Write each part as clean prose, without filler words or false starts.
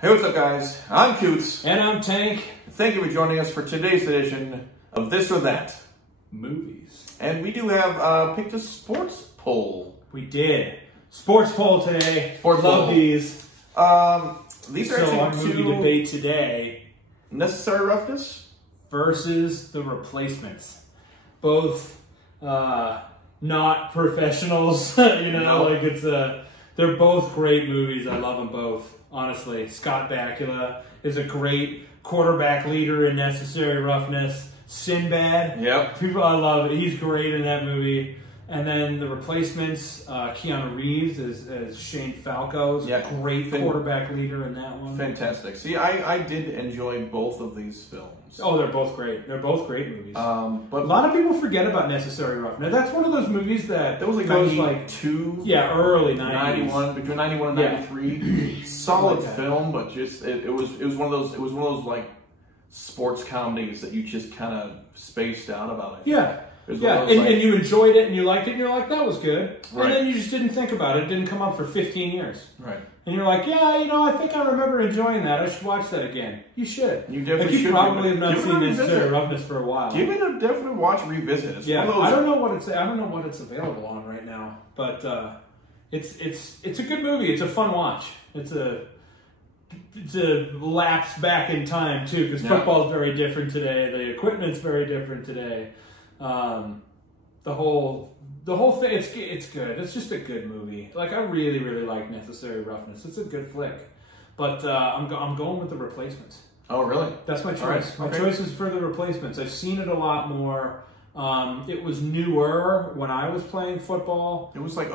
Hey, what's up, guys? I'm Coots. And I'm Tank. Thank you for joining us for today's edition of This or That Movies. And we do have picked a sports poll. We did. Sports poll today. Sports Love poll. these. These are So our actually movie two debate today Necessary Roughness versus The Replacements. Both not professionals. No. Like they're both great movies. I love them both. Honestly, Scott Bakula is a great quarterback leader in Necessary Roughness. Sinbad, Yep. I love it. He's great in that movie. And then The Replacements, Keanu Reeves as Shane Falco. Yeah. Great quarterback leader in that one. Fantastic. See, I did enjoy both of these films. Oh, they're both great. They're both great movies. But a lot of people forget about Necessary Roughness. That's one of those movies that was like goes 92. Yeah, early 90s. 91, between 91 and Yeah. 93. Solid Like film, but just it was one of those like sports comedies that you just kind of spaced out about it. Yeah. It was Yeah, one of those, like- and you enjoyed it and you liked it and you're like, that was good. Right. And then you just didn't think about it. It didn't come up for 15 years. Right. And you're like, yeah, I think I remember enjoying that. I should watch that again. You should. You definitely you should. probably have not Give it seen a Necessary revisit. Roughness for a while. Give it a definite watch, revisit. It's Yeah, one of those, I don't know what it's available on right now, but it's a good movie. It's a fun watch. It's a lapse back in time too, because football's very different today. The equipment's very different today. The whole thing, it's good. It's just a good movie. Like, I really like Necessary Roughness. It's a good flick. But I'm going with The Replacements. Oh, really? That's my choice. Right, My okay. choice is for The Replacements. I've seen it a lot more. It was newer when I was playing football. It was like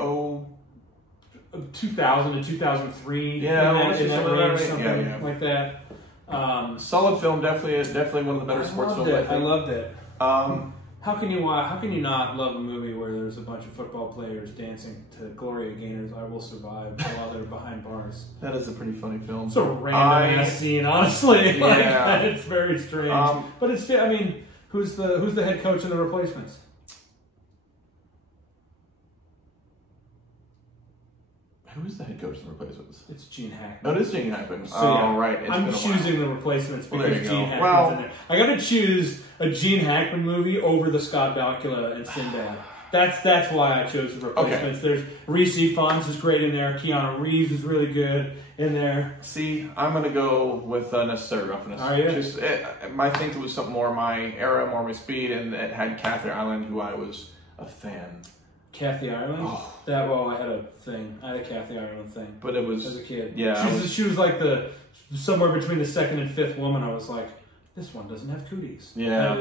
2000 to 2003. Yeah, in that range, something yeah. like that. Solid film. Definitely one of the better sports films. I loved it. How How can you not love a movie where there's a bunch of football players dancing to Gloria Gaynor's "I Will Survive" while they're behind bars? That is a pretty funny film. It's a random ass scene, honestly. Yeah. Like, it's very strange. But it's, I mean, who's the head coach in The Replacements? Who is the head coach of The Replacements? It's Gene Hackman. Oh, it is Gene Hackman. So, yeah, right. It's I'm been a while. choosing The Replacements Well, there because you Gene go. Hackman's Well- in there. I got to choose a Gene Hackman movie over the Scott Bakula and Sinbad. That's why I chose The Replacements. There's Reese Ifans is great in there. Keanu Reeves is really good in there. See, I'm gonna go with Necessary Roughness. Are you? Just, I think it was something more my era, more my speed, and it had Kathy Ireland, who I was a fan. Kathy Ireland? Oh. I had a thing. I had a Kathy Ireland thing. But it was As a kid. Yeah, She was like somewhere between the second and fifth woman. I was like, this one doesn't have cooties. Yeah.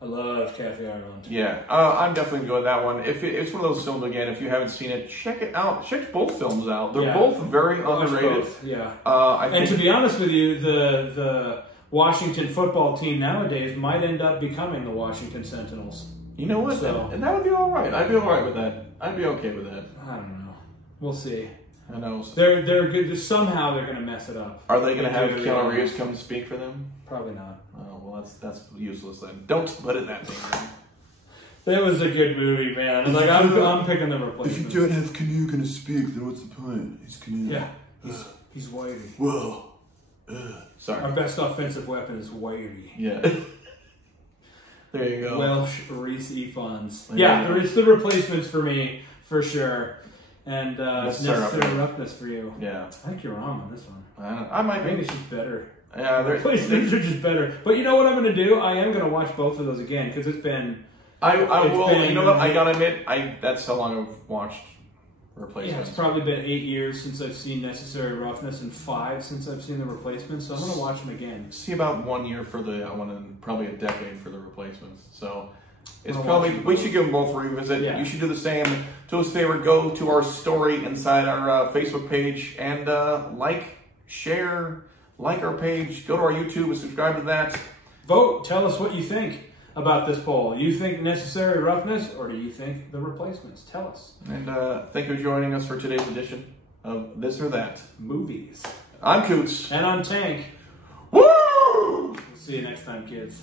I love Kathy Ireland. Yeah, I'm definitely going with that one. It's one of those films, again, if you haven't seen it, check it out. Check both films out. They're both very underrated. Both, yeah. And to be honest with you, the Washington football team nowadays might end up becoming the Washington Sentinels. You know what? So- and that would be all right. I'd be all right with that. I'd be okay with that. I don't know. We'll see. I know. They're good. Somehow they're going to mess it up. Are they going to have do, Keanu yeah. Reeves come and speak for them? Probably not. Oh, well, that's useless then. Don't put it that way. That was a good movie, man. Like, I'm picking The Replacements. have Canoe gonna speak, then what's the point? He's Canoe. Yeah, he's Whitey. Whoa. Sorry. Our best offensive weapon is Whitey. Yeah. There you go. Welsh Reese Ifans. There Yeah, you go. it's The Replacements for me, for sure. And Necessary Necessary Roughness for you. Yeah. I think you're wrong on this one. I might I think be. it's just better. Yeah, Replacements are just better. But you know what I'm going to do? I am going to watch both of those again, because it's been... I will. been- You know what? I gotta admit, that's how long I've watched Yeah, Replacements. it's probably been 8 years since I've seen Necessary Roughness and 5 since I've seen The Replacements, so I'm going to watch them again. See, about 1 year for the one and probably a decade for the Replacements. So it's I'll probably watch we should give them both a revisit. Yeah. You should do the same. Do us a favor, go to our story inside our Facebook page and share, like our page. Go to our YouTube and subscribe to that. Vote. Tell us what you think about this poll. You think Necessary Roughness, or do you think The Replacements? Tell us. And thank you for joining us for today's edition of This or That. Movies. I'm Coots. And I'm Tank. Woo! We'll see you next time, kids.